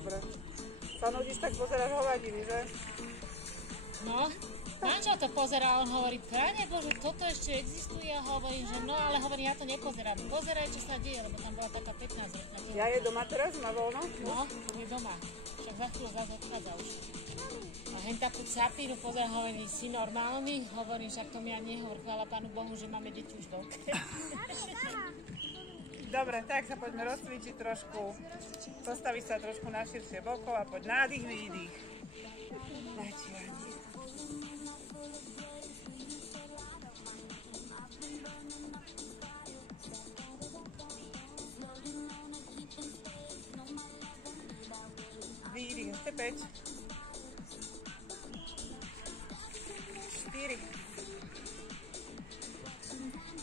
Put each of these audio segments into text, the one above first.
Dobre. Sa nudíš, tak pozeráš hovadiny, že? No, manžel to pozerá, on hovorí, Pane Bože, toto ešte existuje, a hovorím, že no, ale hovorím, ja to nepozerám. Pozeraj, čo sa deje, lebo tam bola taká 15-ročná. Ja je doma teraz, má voľno? No, som je doma. Však za chvíľu zase odchádza už. A henta pod sapíru pozerá, hovorí, si normálny? Hovorím, však to mi ani nehovor, chvála Pánu Bohu, že máme deti už veľké. Dobre, tak sa poďme rozcvičiť trošku. Postaviť sa trošku na širšie boko a poď nádych, výdych. Natiahni. Výdych, ešte 5. 4.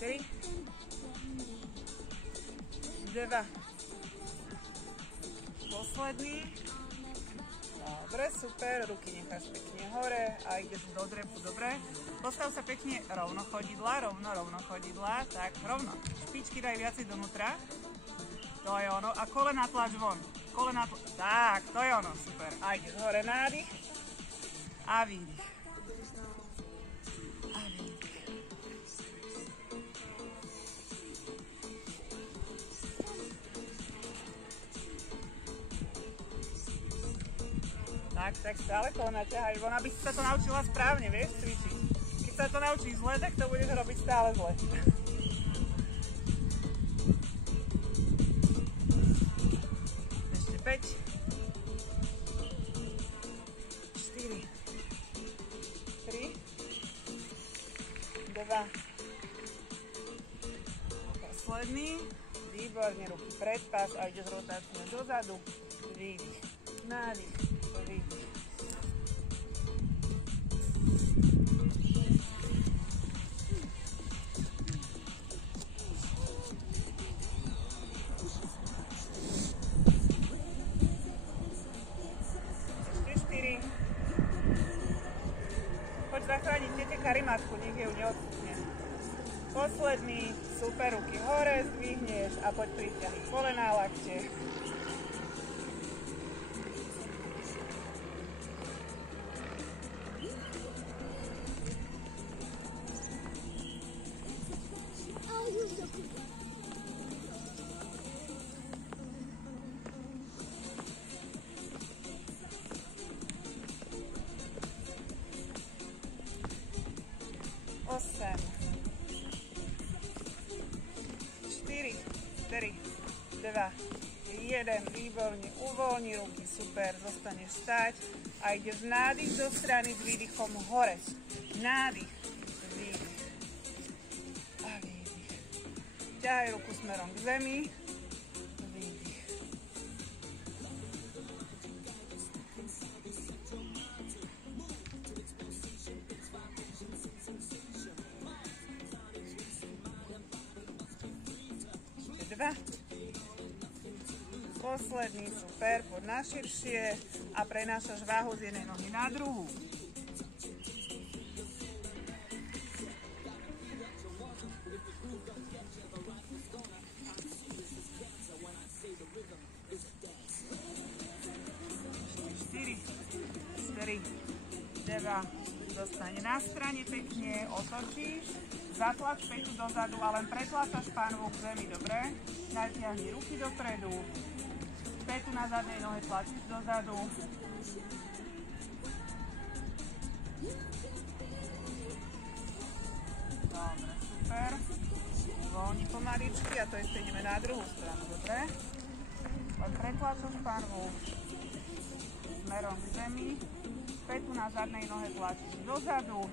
3. 2. Posledný. Dobre, super, ruky necháš pekne hore a ideš do drepu, dobre. Postav sa pekne rovno chodidla, rovno chodidla, tak rovno. Špičky daj viacej donútra. To je ono. A kolena tlač von. Tak, to je ono, super. A ideš hore, nádych a výdych. Tak stále to naťahaj von, aby si sa to naučila správne, vieš, cvičiť. Keď sa to naučíš zle, tak to budeš robiť stále zle. Ešte 5. 4. 3. 2. Posledný. Výborne, ruky pred pás a ideš rotáciu dozadu. Výdych, nádych. Výdych. Ešte 4. Poď zachrániť tete Karimatku, nech ju neodputne. Posledný, super, ruky hore, zdvihneš a poď priťahni kolená, lakte. Osem. 4, 3, 2, 1, výborne, uvoľni ruky, super, zostaneš stáť a ideš nádych do strany s výdychom hore. Nádych, výdych a výdych. Ťahaj ruku smerom k zemi, výdych. Dva. Posledný, super, poď na širšie a prenášaš váhu z jednej nohy na druhú. Štyri, 2, zostaň na strane pekne, otočíš. Zatlač petu dozadu a len pretláčaš pánvu k zemi, dobre? Natiahni ruky dopredu. Petu na zadnej nohe tlačíš dozadu. Dobre, super. Uvoľni pomaličky a to ešte ideme na druhú stranu, dobre? Len pretláčaš pánvu smerom k zemi. Petu na zadnej nohe tlačíš dozadu.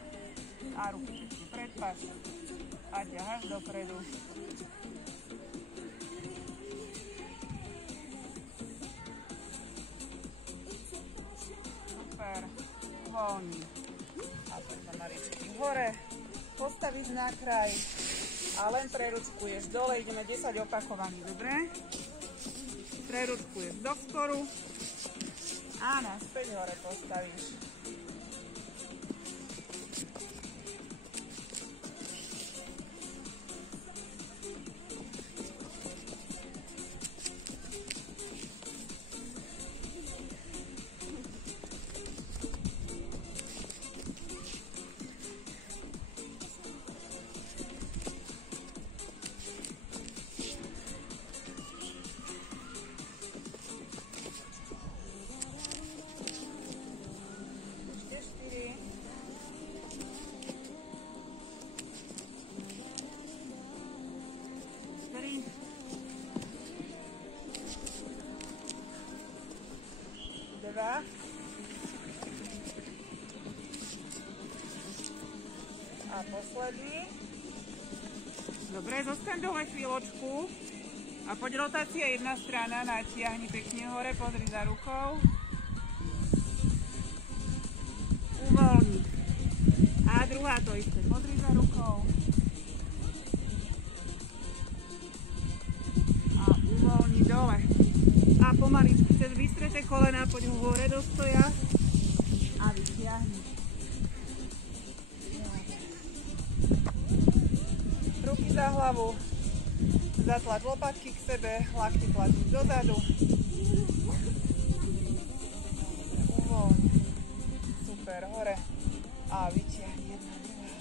A ruky pekne pred pás a ťaháš dopredu. Super, uvoľni. A poďme maličky hore, postavíš na kraj a len preručkuješ dole, ideme 10 opakovaní, dobre? Preručkuješ do sporu a naspäť hore postavíš. doľava. A posledný. Dobre, zostaň dole chvíľočku. A poď rotácia jedna strana, natiahni pekne hore, pozri za rukou. Uvoľni. A druhá to isté, pozri za rukou. A uvoľni dole. A pomaličky cez vystreté kolená poď hore do stoja a vytiahni. Ruky za hlavu. Zatlač lopatky k sebe, lakty tlačíš dozadu. Uvoľni. Super, hore. A vytiahni jedna, druhá.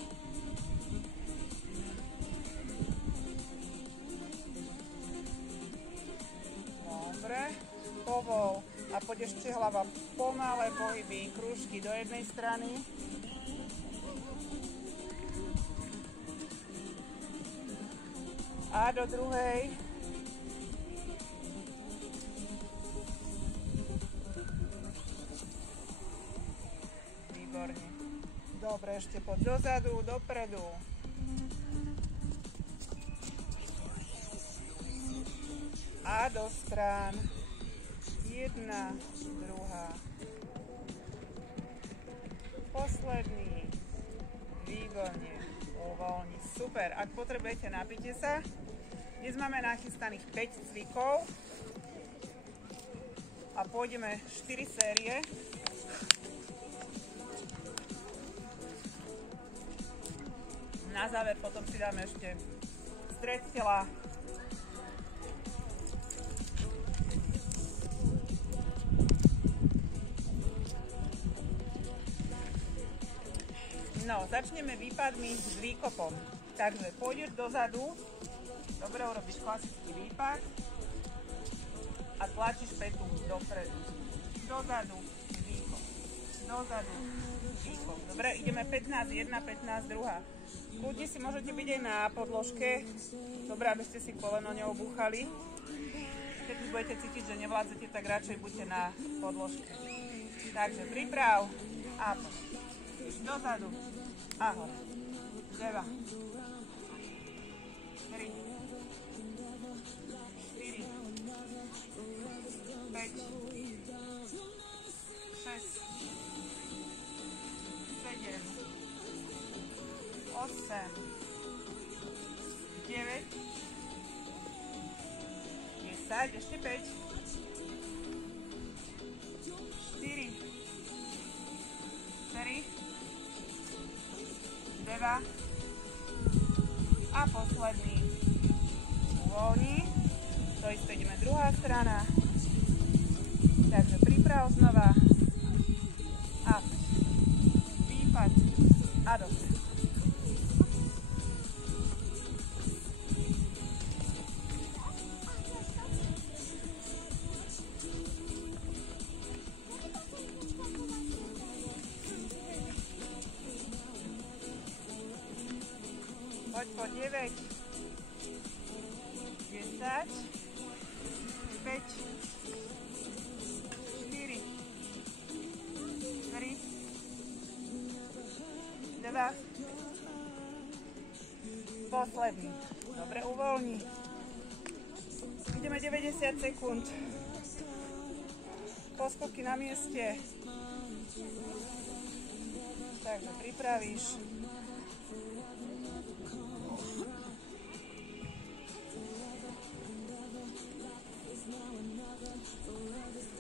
Dobre. Povol. A poď ešte hlava pomalé pohyby, krúžky do jednej strany. A do druhej. Výborne. Dobre, ešte poď dozadu, dopredu. A do strán. Jedna, druhá. Posledný. Výborne. Uvoľni. Super. Ak potrebujete, napite sa. Dnes máme nachystaných 5 cvikov a pôjdeme 4 série. Na záver potom si dáme ešte stred tela. No, začneme výpadmi s výkopom. Takže pôjdeš dozadu. Dobre, urobíš klasický výpad a tlačíš pätu dopredu. Dozadu, výkop. Dozadu, výkop. Dobre, ideme 15, 1, 15, 2. Kľudne si môžete byť aj na podložke. Dobre, aby ste si koleno neobúchali. Keď budete cítiť, že nevládzete, tak radšej buďte na podložke. Takže priprav a dozadu a hore. 2, 3, 5, 6, 7, 8, 9, 10, ešte 5, 4, 3, 2 a posledný. Uvoľni. To isté ideme druhá strana. Takže priprav znova. A výpad. A dobre. Poď po 9, 10, 5, 4, 3, 2, posledný. Dobre, uvoľni. Ideme 90 sekúnd. Poskoky na mieste. Takže pripravíš.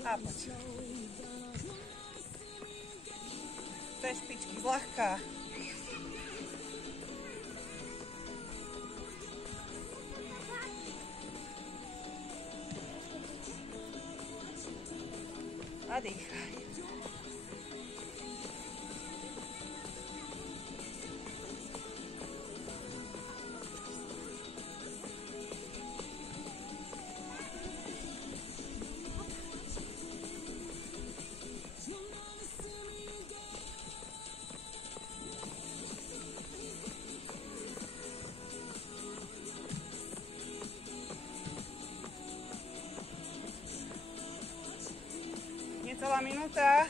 A poď. Te špičky zľahka. A dýchaj. Celá minúta.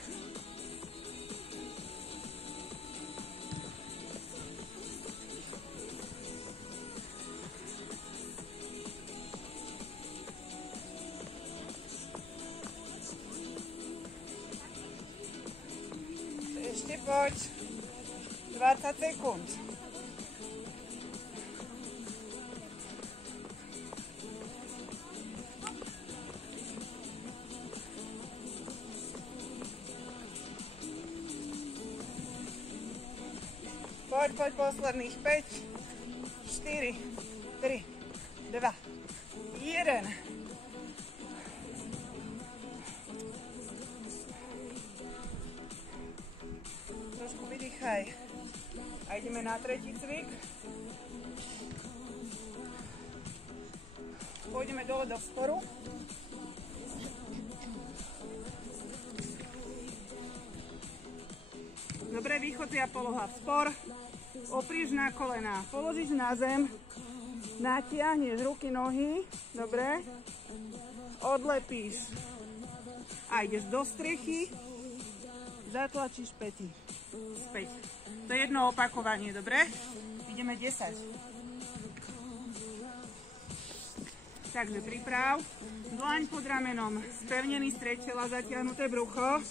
Ešte poď. 20 sekúnd. Poď, posledných 5, 4, 3, 2, 1. Trošku vydýchaj. A ideme na tretí cvik. Pôjdeme dole do vzporu. Dobre, východzia poloha vzpor. Opríš na kolená, položíš na zem, natiahneš ruky, nohy, dobre, odlepíš a ideš do strechy, zatlačíš päty, späť. To je jedno opakovanie, dobre? Ideme 10. Takže priprav, dlaň pod ramenom, spevnený stred tela, zatiahnuté brucho,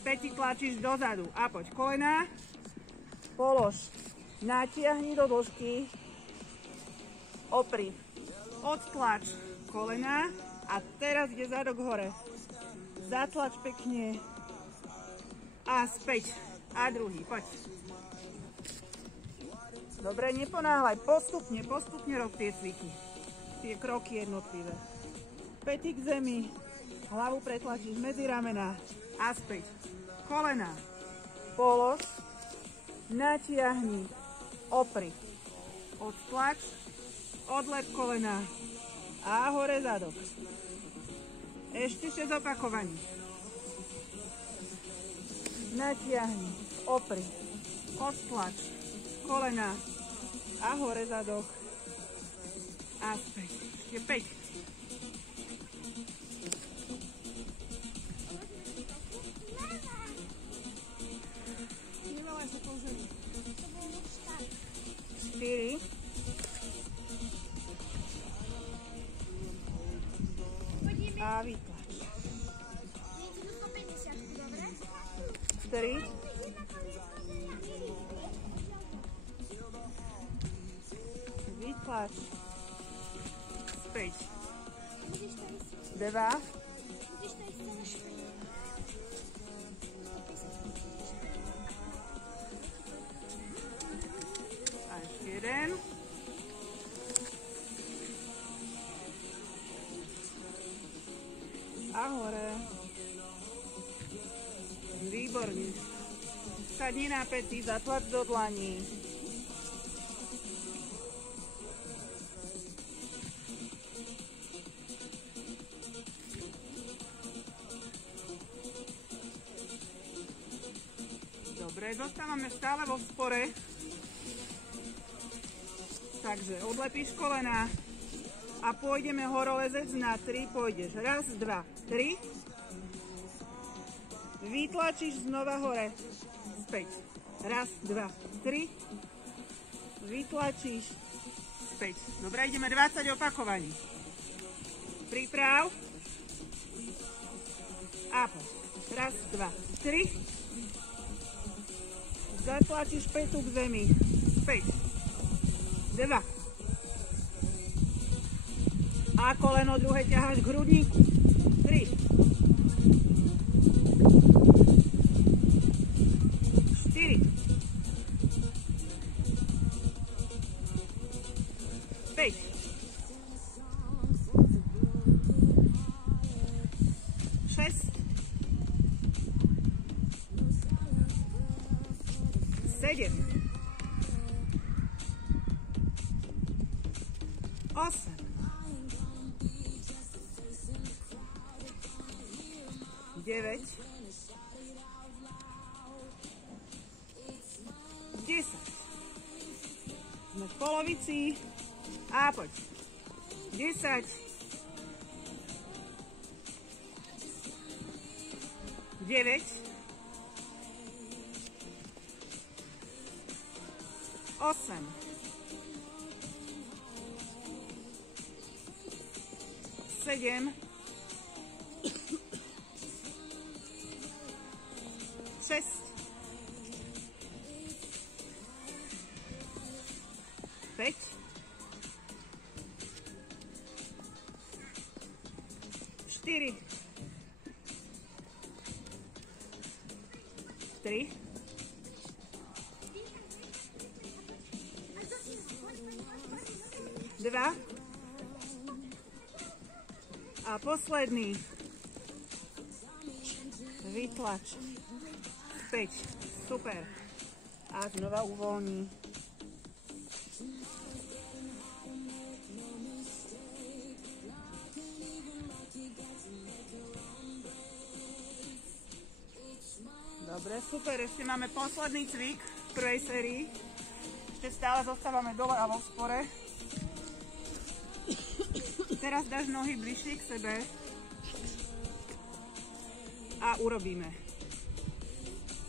päty tlačíš dozadu a poď kolená, polož. Natiahni do dĺžky, opri, odtlač kolená a teraz ide zadok hore. Zatlač pekne a späť. A druhý, poď. Dobre, neponáhľaj, postupne rob tie cviky, tie kroky jednotlivé. Päty k zemi, hlavu pretlačíš medzi ramená a späť. Kolená, polož, natiahni, opri, odtlač, odlep kolená a hore zadok. Ešte 6 opakovaní. Natiahni, opri, odtlač, kolená a hore zadok a späť. Je 5. Nemávaj sa pozrieť. 4. A vytlač. 4. Vytlač. Späť. 2. A ešte 1. A hore. Výborne. Sadni na päty, zatlač do dlaní. Dobre, dostávame stále vo vzpore. Takže odlepíš kolená a pôjdeme horolezec na 3, pôjdeš. 1, 2, 3. Vytlačíš znova hore. Späť. 1, 2, 3. Vytlačíš. Späť. Dobre, ideme 20 opakovaní. Priprav. A poď. 1, 2, 3. Zatlačíš pätu k zemi. Späť. 2. A koleno druhé ťaháš k hrudníku. 3. 4. 5. 6. 7. 8. 9. 10. Sme v polovici. A poď. 10. 9. 9, 8, 7, 6, 5, 4, 3, 2 a posledný vytlač späť, super, a znova uvoľní. Dobre, super, ešte máme posledný cvik v prvej sérii. Ešte stále zostávame dole a vo vzpore. Teraz dáš nohy bližšie k sebe a urobíme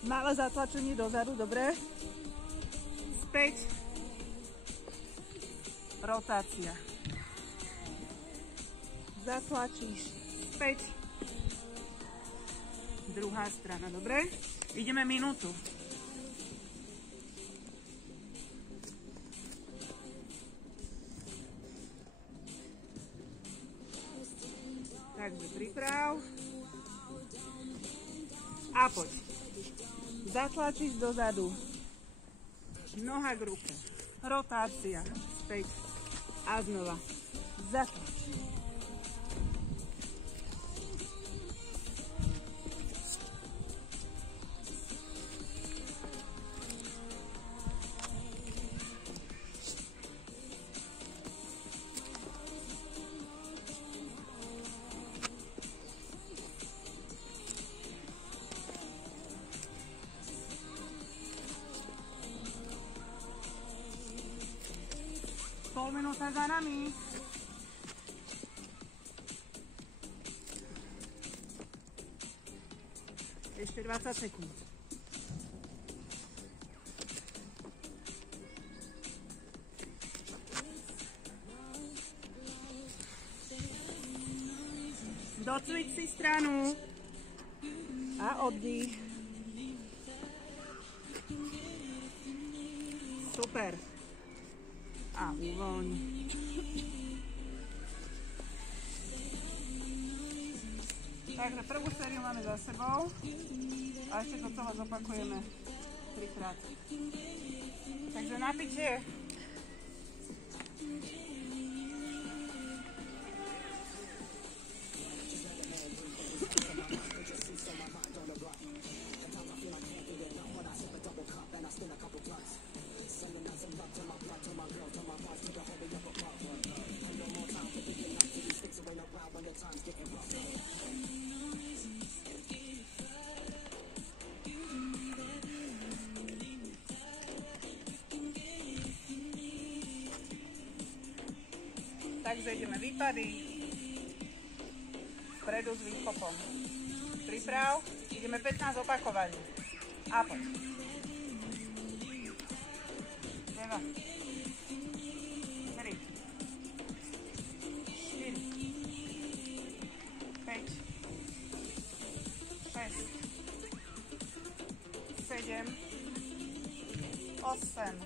malé zatlačenie dozadu, dobre? Späť, rotácia. Zatlačíš, späť, druhá strana, dobre? Ideme minútu. Takže priprav. A poď. Zatlačíš dozadu. Noha k ruke. Rotácia. Späť. A znova. Zatlač. Pol minúta za nami. Ešte 20 sekúnd. Docvič si stranu a oddych. Super. A uvoľni. Takže prvú sériu máme za sebou a ešte to celé zopakujeme 3-krát. Takže napitie. Takže ideme výpady, vpredu s výkopom. Priprav, ideme 15 opakovaní. A poď. 2, 3, 4, 5, 6, 7, 8,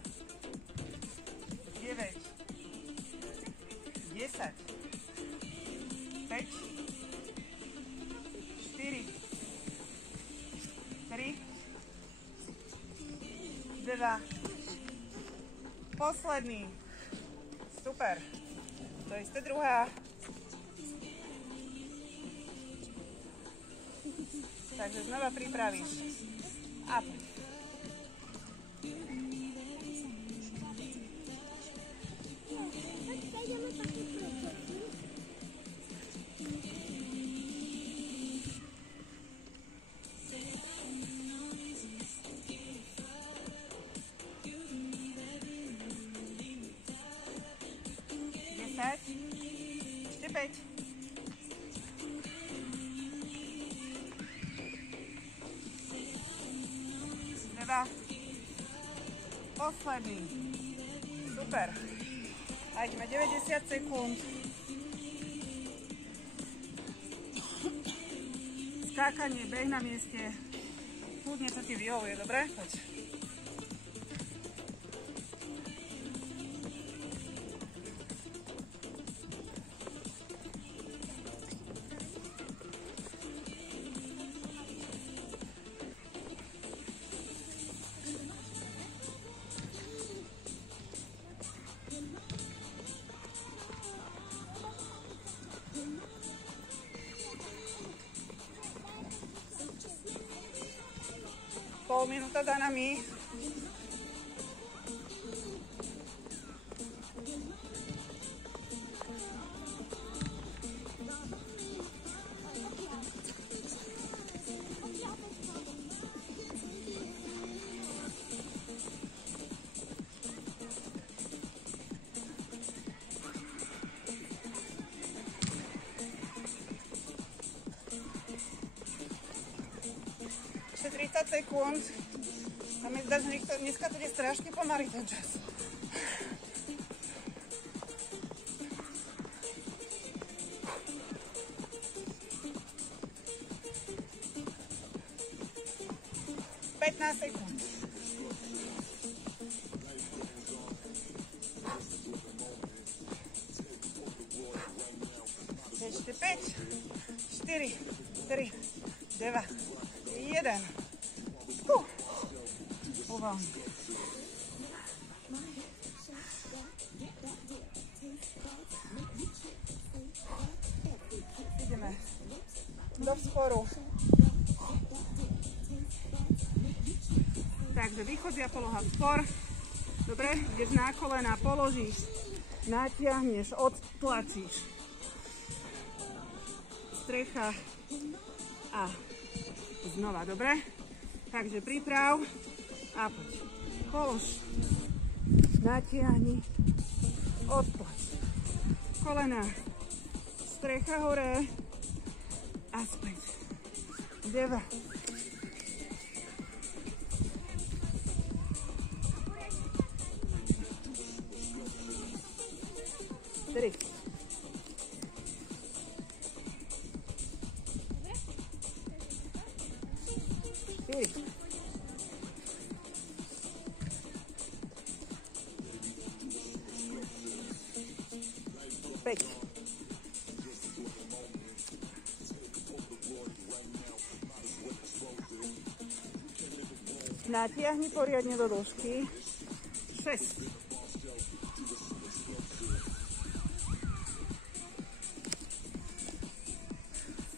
9, 10, 5, 4, 3, 2, posledný. Super. To isté druhá. Takže znova pripravíš. A poď. Ešte 5. seba. Posledný. Super. A ideme 90 sekúnd. Skákanie, beh na mieste. Kľudne, čo ti vyhovuje, dobre? Poď. Pol minúta za nami. Ešte 30 sekúnd. A mi zdá, že dneska to je strašne pomalý ten čas. Sekúnd. Ešte 5, 4, 3, 2, 1. Uvoľni. Ideme do vzporu. Takže východzia poloha vzpor. Dobre, ideš na kolená, položíš, natiahneš, odtlačíš. Strecha a znova, dobre? Takže priprav a poď. Polož, natiahni, odtlač. Kolená, strecha hore a späť. 9. 3. 4. 5. Natiahni poriadne do dĺžky. 6.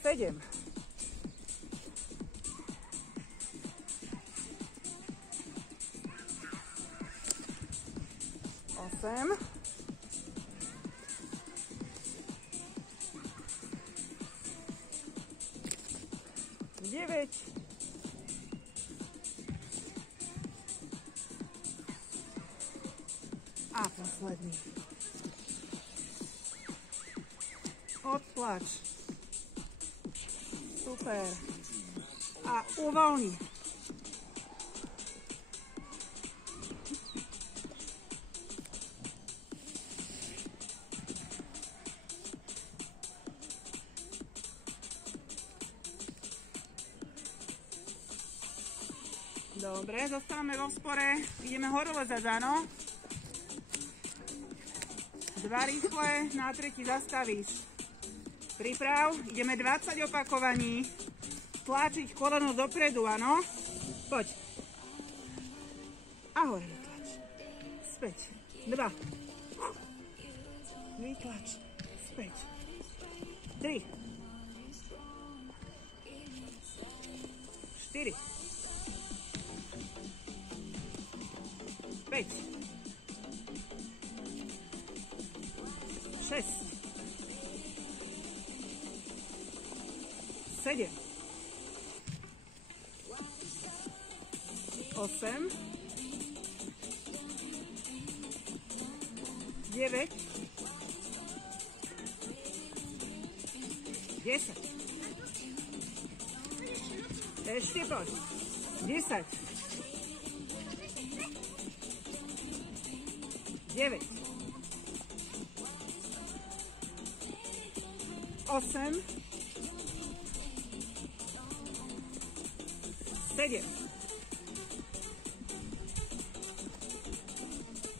7. 8. 9. A posledný. Odtlač. Super. A uvoľni. Dobre, zostávame vo vzpore. Ideme hore lezať, áno? 2 rýchle, na tretí zastavíš. Priprav, ideme 20 opakovaní. Tlačiť koleno dopredu, áno? Poď. A hore vytlač. Späť. 2. Vytlač. Späť. 3. 4. 5. 6. 7. 8. 9. 10. Ešte poď. 10. 9, 8, 7,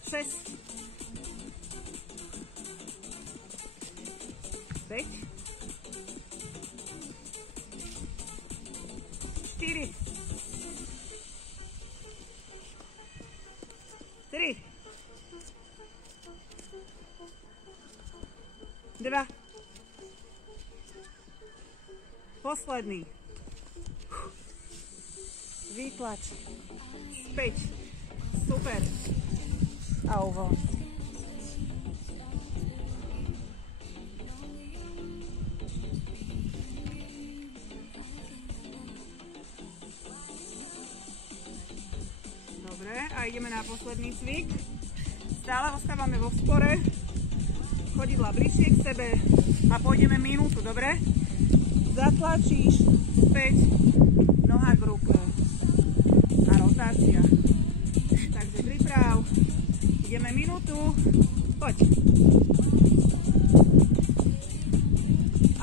6, 5, 4, 3, 2, posledný, vytlač, späť, super, a uvoľ. Dobre, a ideme na posledný cvik. Stále ostávame vo vzpore, chodidla bližšie k sebe a pôjdeme minútu, dobre? Zatlačíš späť, noha k ruke a rotácia. Takže priprav, ideme minútu, poď.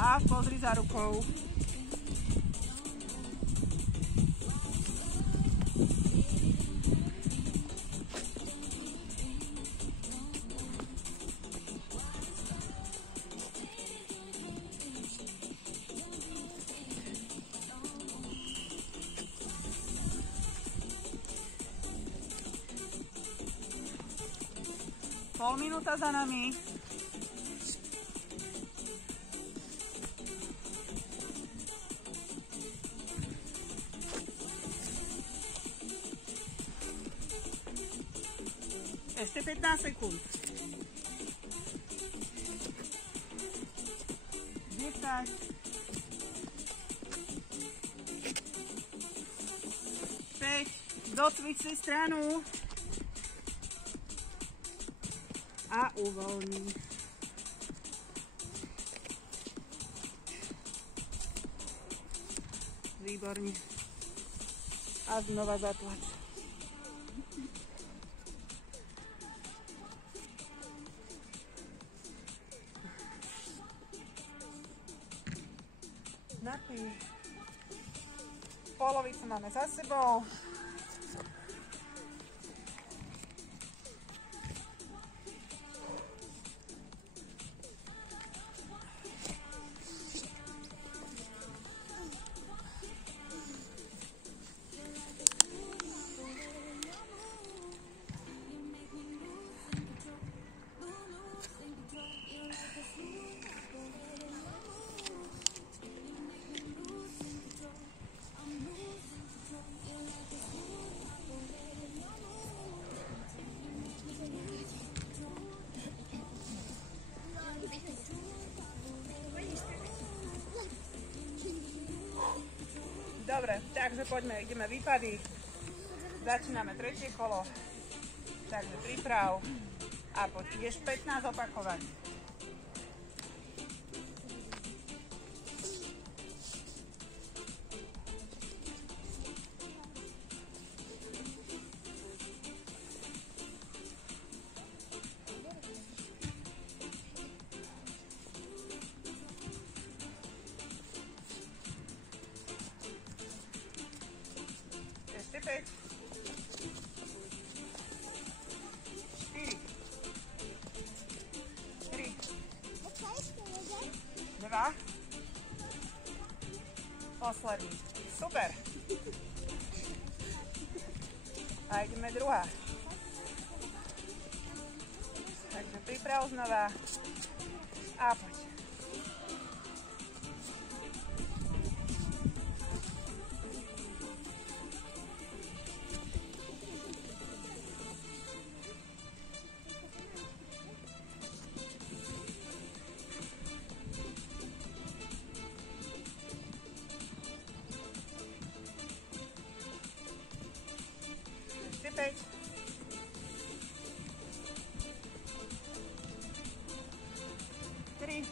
A pozri za rukou. Pol minúta za nami. Ešte 15 sekúnd. 10. 5. Docvič si stranu. A uvoľní. Výborne. A znova zatlač. Napí. Polovicu máme za sebou. Dobre, takže poďme, ideme výpady. Začíname tretie kolo. Takže priprav. A poď, ideš 15 opakovaní. Ešte 5. 4. 3. 2. Posledný. Super. A ideme druhá. Takže priprav znova. A poď. Ešte 5. 3.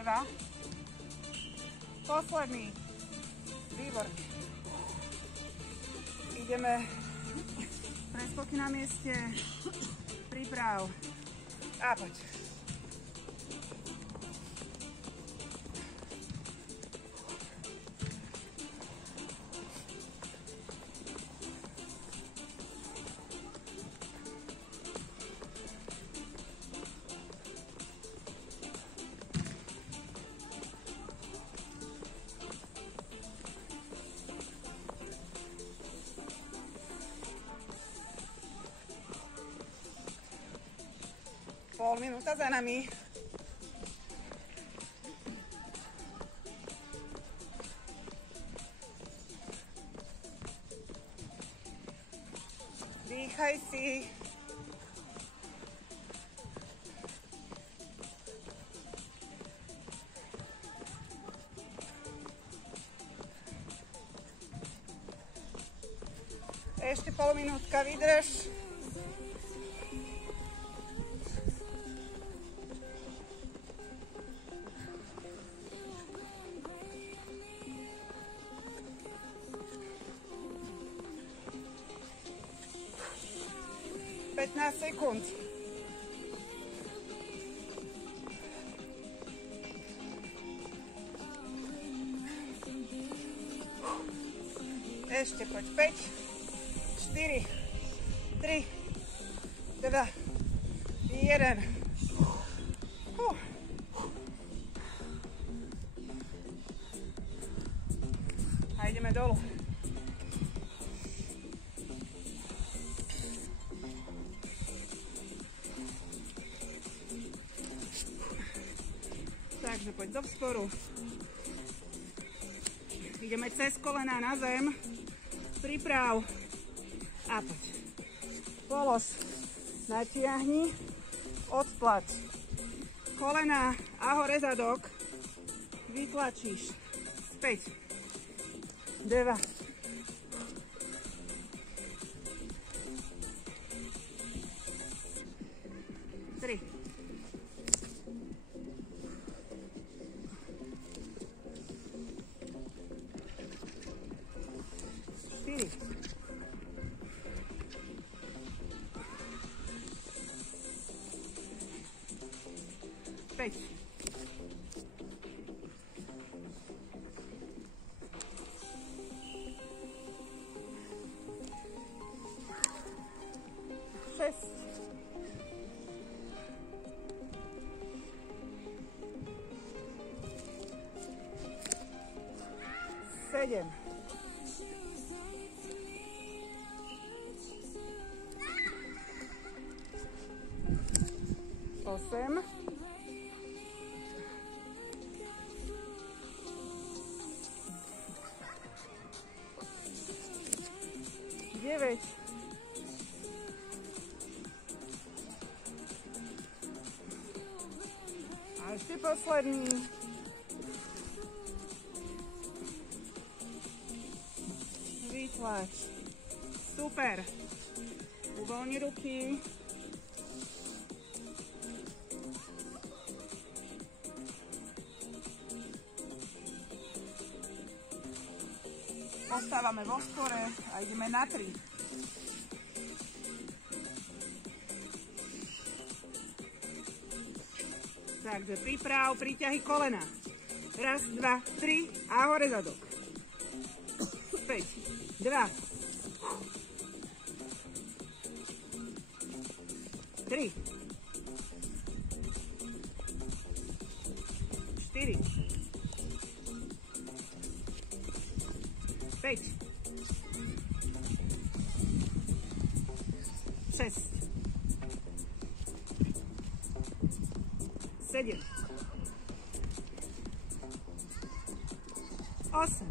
2. Posledný. Výborne. Ideme Preskoky na mieste, príprav a poď. Pol minúta za nami. Dýchaj si. Ešte pol minútka, vydrž. Sekúnd. Ešte poď. 5, 4, 3, 2, 1. A ideme dolu. Takže poď do vzporu. Ideme cez kolená na zem. Priprav. A poď. Polos. Natiahni. Odtlač. Kolená a hore zadok. Vytlačíš. Späť. 2. 3. 4. 5. 6. 7. 8. 9. 10. A ešte posledný. Vytlač. Super. Uvoľni ruky. Ostávame vo vzpore a ideme na 3. Takže príprav, príťahy kolena. 1, 2, 3 a hore zadok. 5, 2, 3, 4, 5, 6, 7, 8,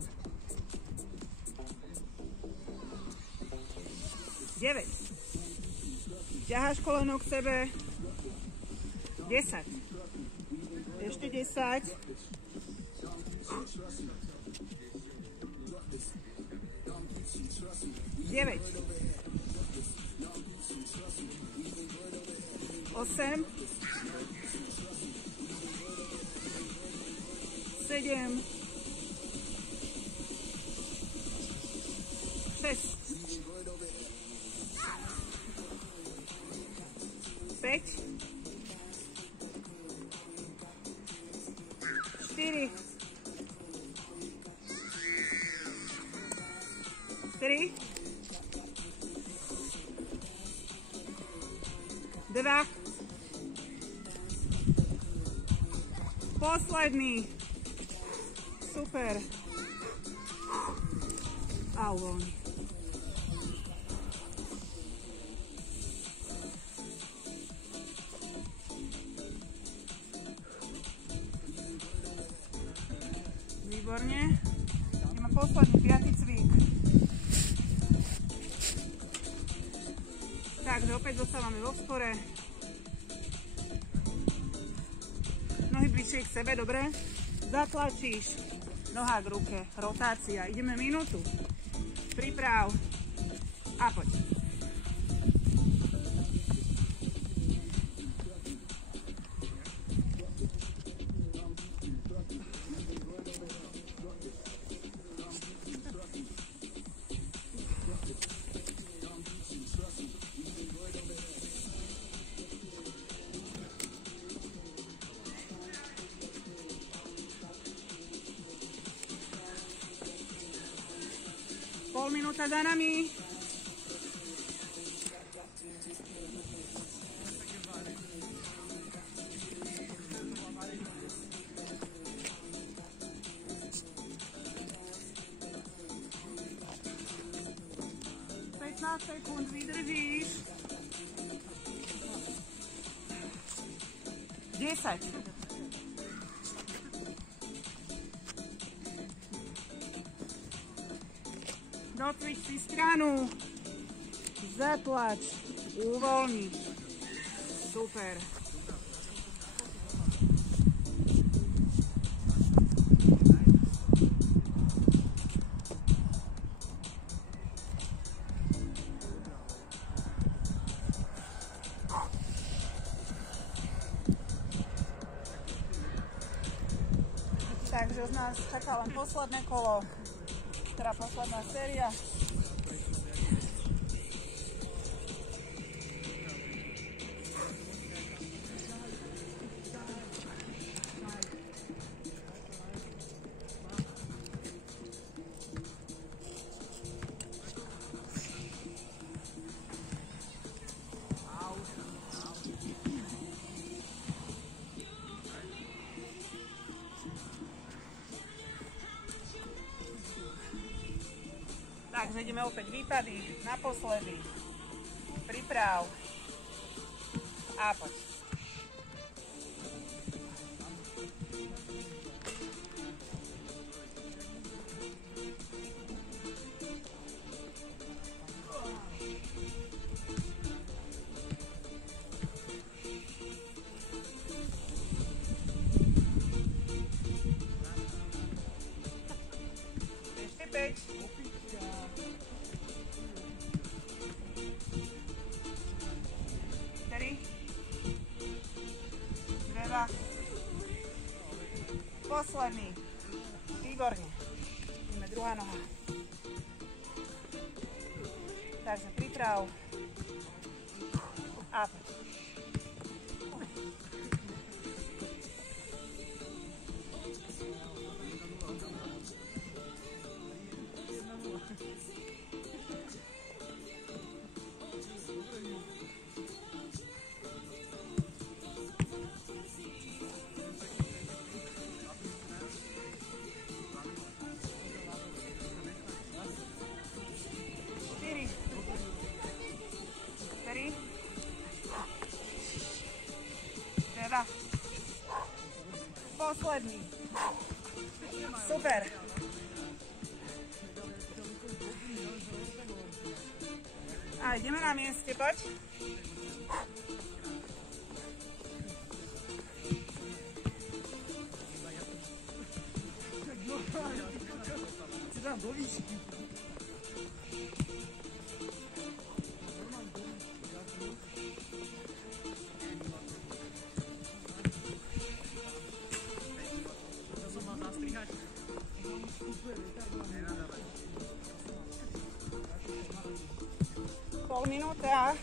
9. Ťaháš koleno k sebe. 10. Ešte 10. 9. 8. 7. 6. 5, 4, 3, 2, posledný, super, a uvoľni. Výborne. Ideme posledný, 5. cvik. Takže opäť zostávame vo vzpore. Nohy bližšie k sebe, dobre? Zatlačíš noha k ruke, rotácia. Ideme minútu. Priprav a poď. Pol minúta za nami. Sekúnd vydržíš. 10. Docvič si stranu. Zatlač. Uvoľniš. Super. Takže z nás čaká len posledné kolo, teda posledná séria. Takže ideme opäť výpady, naposledy, priprav a poď. Ešte 5. 2. Posledný. Výborne. Ideme druhá noha. Takže priprav. A poď. Posledný. Super. A ideme na mieste, poď. Do výšky. Pol minúta.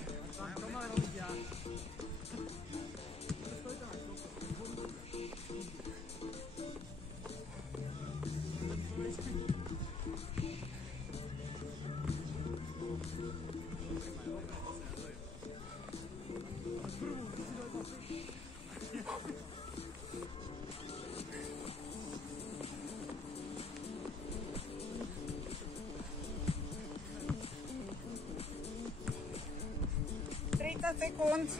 sekúnd.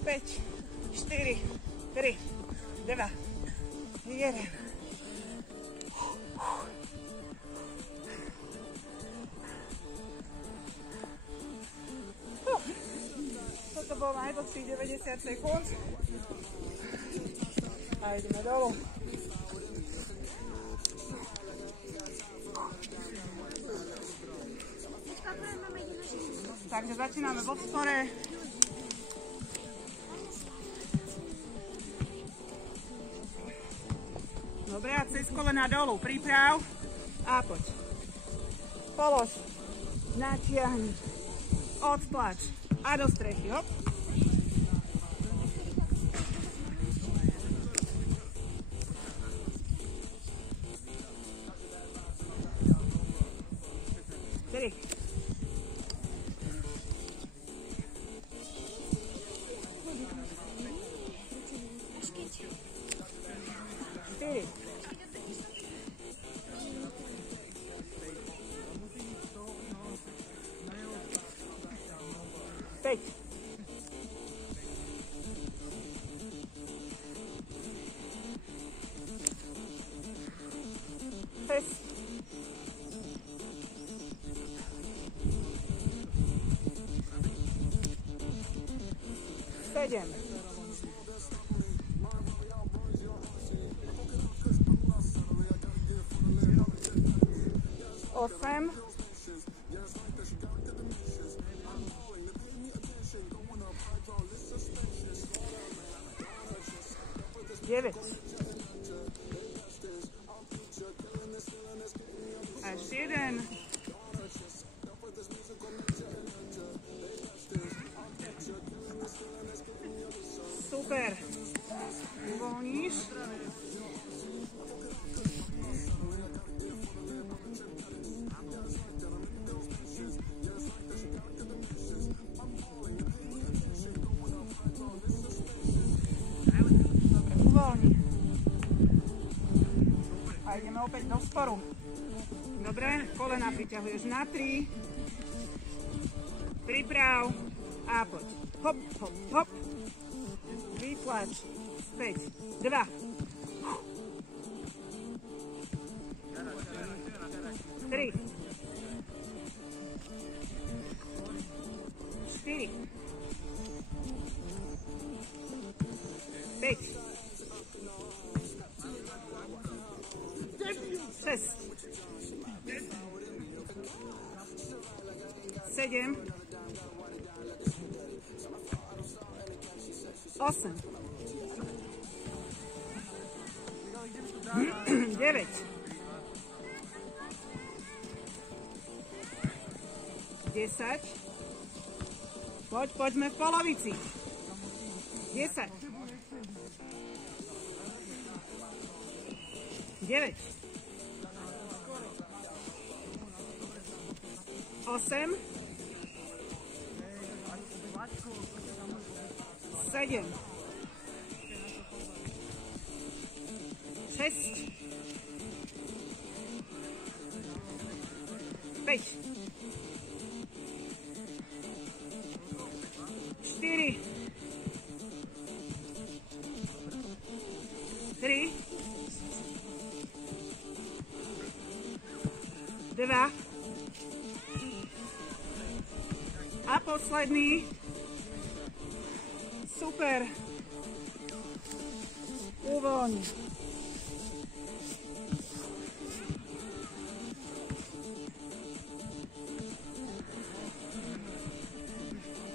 Päť, 4, 3, 2, 1. Toto bol najdlhší 90 sekúnd. A ideme dolu. Takže začíname v odpore. Dobre, a cez kolena dolu. Priprav. A poď. Polož. Natiahni. Odtlač. A do strechy. Hop. Tri. 4. 5. 6. 7. 8. 9. Až 1. Super. Uvoľníš. A ideme opäť do sporu. Dobre, kolena priťahuješ na 3. Priprav. A poď. Hop, hop, hop. Vytlač. Späť. 2. 3. 4. 5. 6. 7. 8. 9. 10. Poďme v polovici. 10. 9. 8. 7. 6. 5. 4. 3. 2. A posledný. Super. Uvoľni.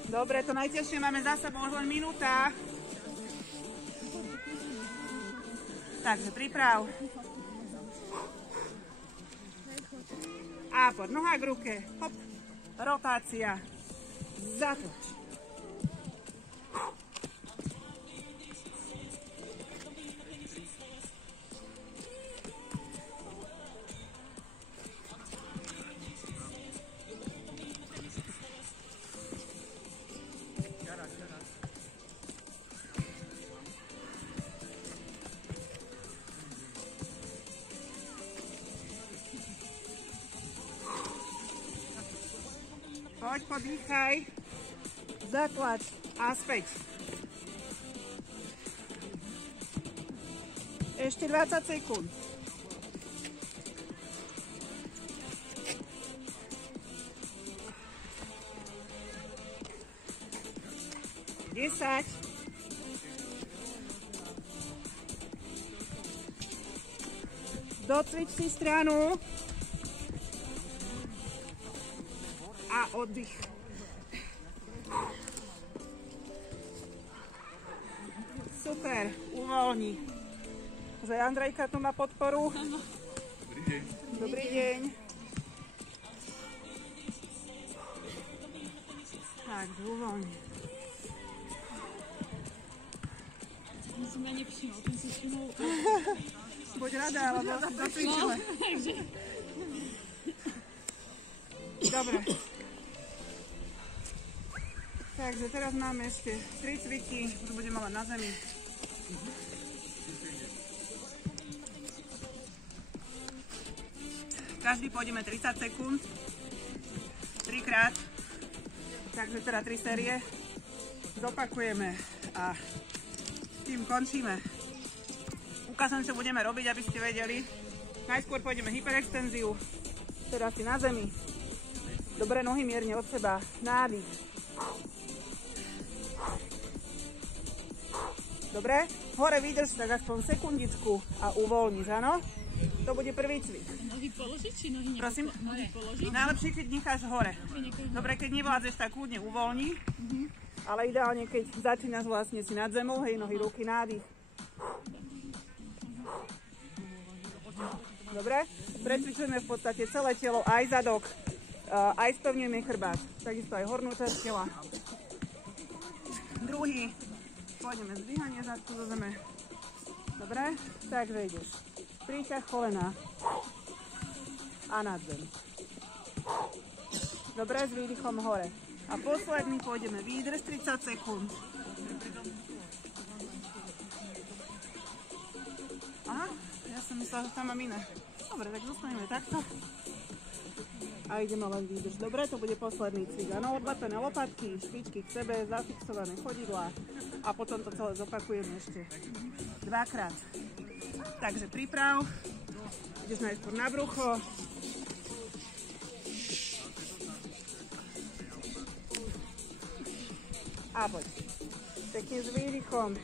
Dobre, to najťažšie máme za sebou, už len minúta. Takže priprav. A poď, noha k ruke. Hop. Rotácia. Zatlač. Poď, podýchaj. Zatlač a späť. Ešte 20 sekúnd. Desať. Docvič si stranu. A oddych. Super, uvoľni. Že Andrejka tu má podporu. Dobrý deň. Dobrý deň. Tak, uvoľni. On si ma nevšimol, ten si všimol. Buď rada, lebo docvičila. Takže... Dobre. Takže teraz máme ešte 3 cviky, už budeme mať na zemi. Každý pôjdeme 30 sekúnd, 3 krát, takže teda 3 série. Zopakujeme a tým končíme. Ukážem, čo budeme robiť, aby ste vedeli. Najskôr pôjdeme hyperextenziu, teda si na zemi. Dobre, nohy mierne od seba, nádych. Dobre, hore vydrž tak aspoň sekundičku a uvoľniš, áno? To bude prvý cvik. Nohy položiť, či nohy nepoložiť? Prosím? Nohy položiť? Najlepšie, keď necháš hore. Dobre, keď nevládzeš, tak kľudne uvoľni. Ale ideálne, keď začínaš vlastne si nad zemou, hej, nohy, ruky, nádych. Dobre? Precvičujeme v podstate celé telo, aj zadok, aj spevňujeme chrbát. Takisto aj hornú časť tela. Druhý. Pôjdeme zdvíhanie zadku do zeme. Dobre? Takže ideš. Príťah kolena a nad zem. Dobre, s výdychom hore. A posledný pôjdeme výdrž 30 sekúnd. Aha, ja som myslela, že tam mám iné. Dobre, tak zostaneme takto. A ideme len výdrž. Dobre, to bude posledný cvik. Áno, odlepené lopatky, špičky k sebe, zafixované chodidlá. A potom to celé zopakujeme ešte 2-krát. Takže priprav. Ideš najskôr na brucho. A poď. Pekne s výdychom.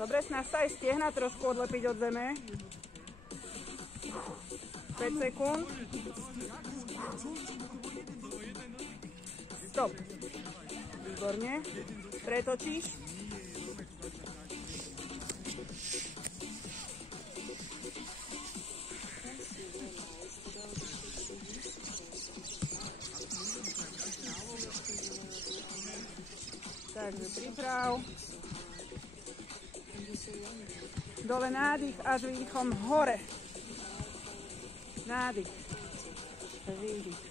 Dobre, snaž sa aj stiehna trošku odlepiť od zeme. 5 sekúnd. Stop. Výborne. Pretočíš. Takže priprav. Dole nádych a s výdychom hore. Nádych. Výdych.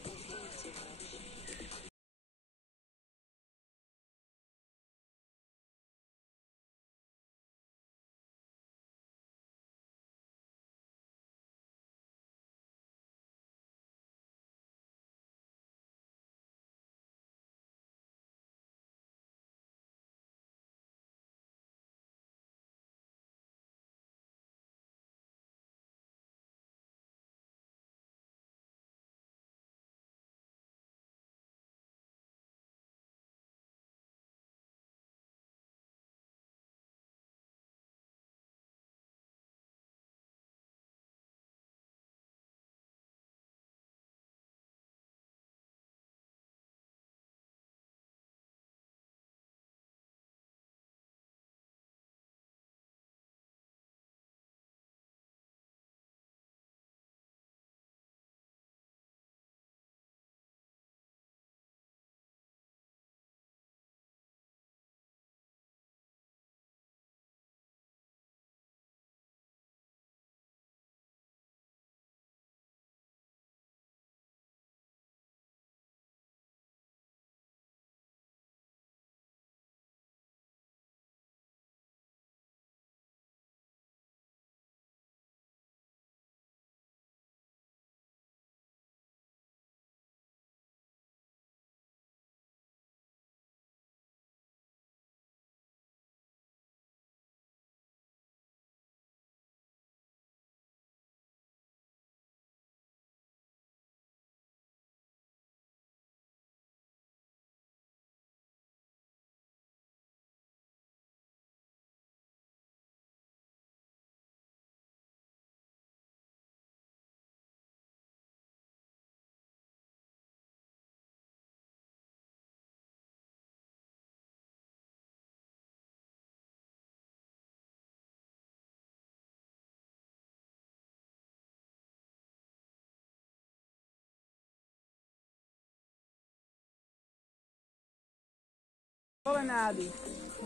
Dole nádych,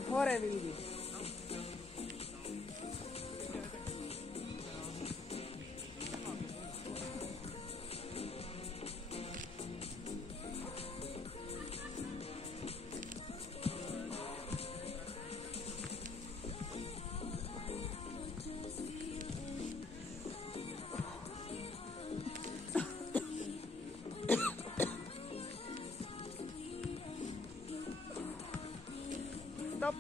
hore výdych. Stop.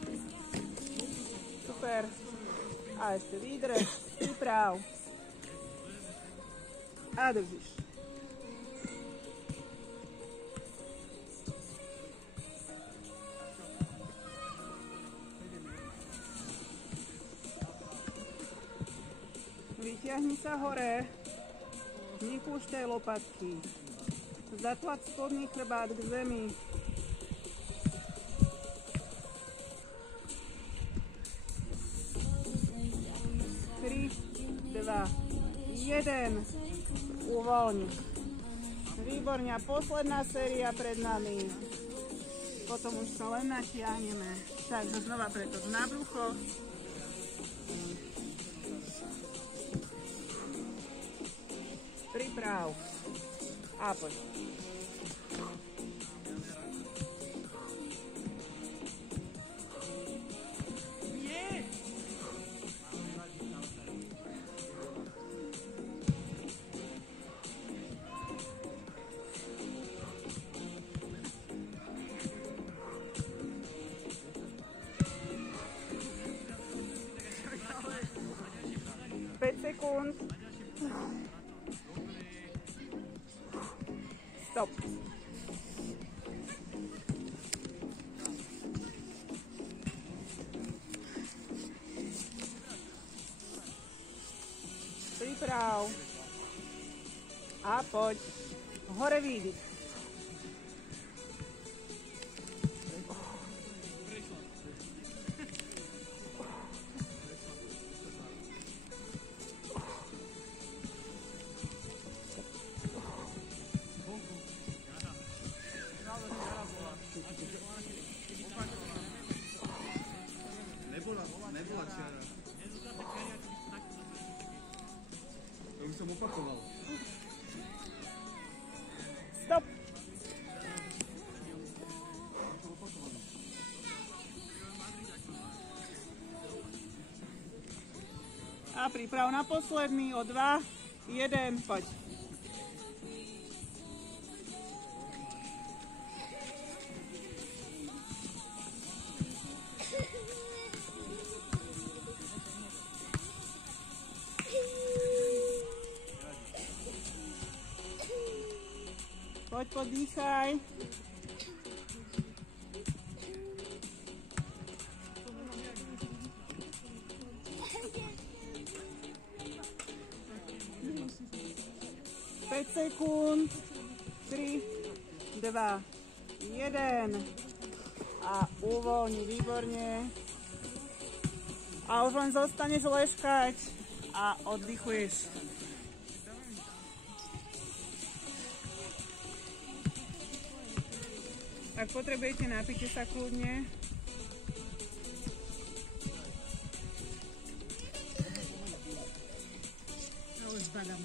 Super. A ešte výdrž, príprav. A držíš. Vyťahni sa hore. Nepúšťaj lopatky. Zatlač spodný chrbát k zemi. 2, 1, uvoľni. Výborne, a posledná séria pred nami. Potom už to len natiahneme. Takže znova pretoč na brucho. Priprav. A poď. Sekund. Stop. Priprav. A poď. Hore výdych. Nebola čiara. To už som opakoval. Stop. A príprav na posledný o 2, 1, poď. Poď, podýchaj. Päť sekúnd. 3, 2, 1. A uvoľni, výborne. A už len zostaneš ležkať a oddychuješ. Ak potrebujete, napite sa kľudne. Ja už zbadám.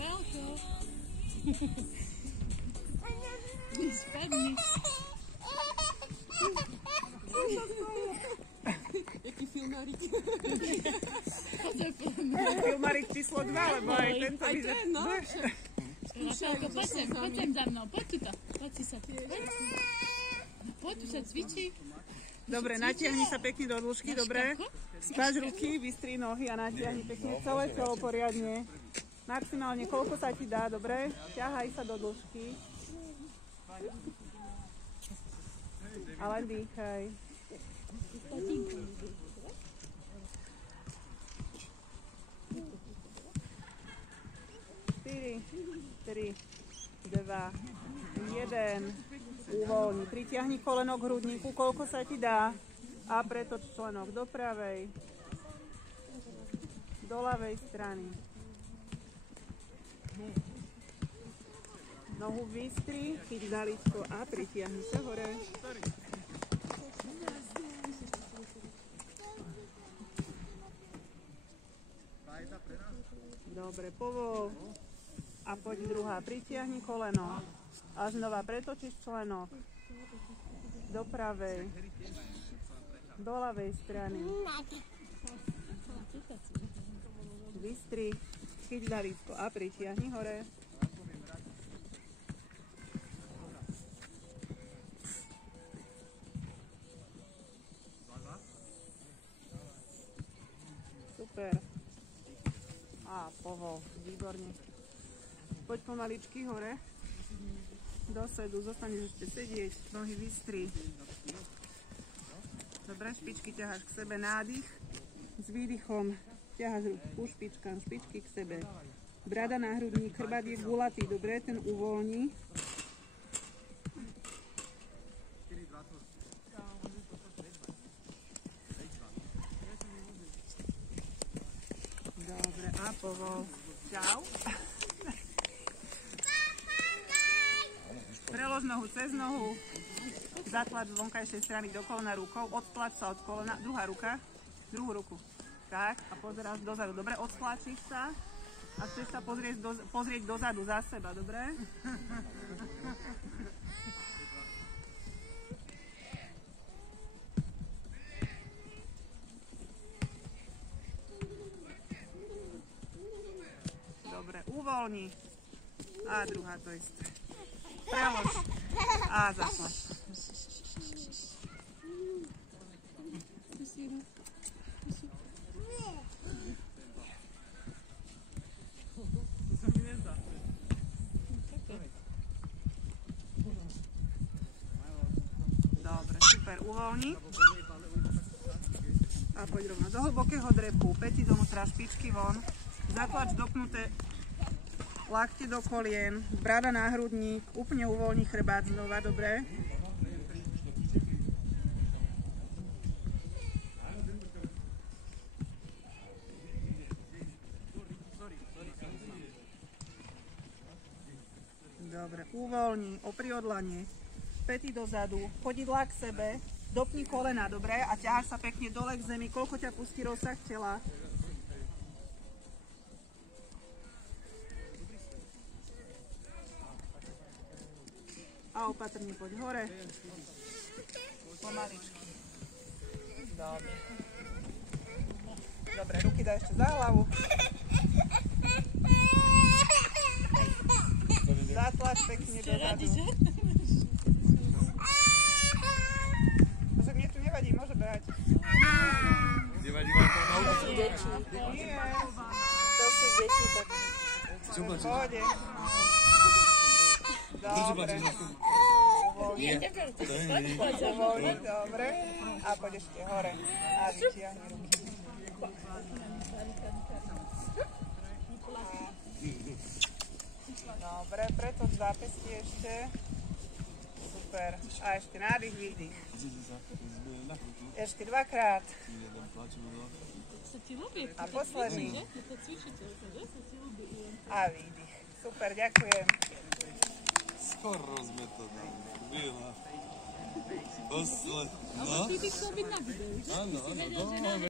Pálko. Spadni. Jaký filmárik. Filmárik číslo 2, lebo aj tento Aj ten, no. Rafaelko, poď sem za mnou, poď tuto, poď si sa, poď tu sa cvičí. Dobre, natiahni sa pekne do dĺžky, dobre? Spáč ruky, vystri nohy a natiahni pekne celé telo poriadne. Maximálne, koľko sa ti dá, dobre? Ťahaj sa do dĺžky. A len dýchaj. 4, 3, 2, 1. Uvoľni. Pritiahni koleno k hrudníku, koľko sa ti dá. A pretoč členok do pravej, do ľavej strany. Nohu vystri, chyť za líčko a pritiahni sa hore. Dobre, povol. A poď druhá, pritiahni koleno. A znova pretočíš členok. Do pravej. Do ľavej strany. Vystri, chyť za líčko a pritiahni hore. Super. A povol, výborne. Poď pomaličky hore. Dosedu, zostaneš ešte sedieť, nohy vystri. Dobre, špičky ťaháš k sebe, nádych. S výdychom ťaháš ruku ku špičkám, špičky k sebe. Brada na hrudník, chrbát je gulatý, dobre, ten uvoľni. Dobre, a povol. Čau. Prelož nohu cez nohu. Zatlač z vonkajšej strany do kolena rukou. Odtlač sa od kolena. Druhá ruka. Druhú ruku. Tak. A pozeráš dozadu. Dobre, odtlačíš sa. A chceš sa pozrieť dozadu za seba. Dobre? Dobre, uvoľni. A druhá to isté. Prelož. A zatlač. Dobre, super, uvoľni. A poď rovno do hlbokého drepu. Pety donútra, špičky von. Zatlač dopnuté lakte do kolien, brada na hrudník, úplne uvoľni chrbát znova, dobre? Dobre, uvoľni, opri odlanie, pety dozadu, chodidlá k sebe, dopni kolena, dobre? A ťaháš sa pekne dole k zemi, koľko ťa pustí rozsah tela. A opatrne poď hore. Pomaličky. Dobre. Dobre, ruky daj ešte za hlavu. Zatlač pekne dozadu. Mne tu nevadí, môže behať. Nevadí vám to na To sú deti. Nie. To sú deti, tak... Pohode. Dobre. Uvoľni. Uvoľni, dobre. A poď ešte hore. A vytiahni ruky. Dobre, pretoč zápestie ešte. Super. A ešte nádych, výdych. Ešte dvakrát. A posledný. A výdych. Super, ďakujem. Skoro sme to dali. Byla. Posledná. Ty by chcel byť na videu, že? Áno, áno.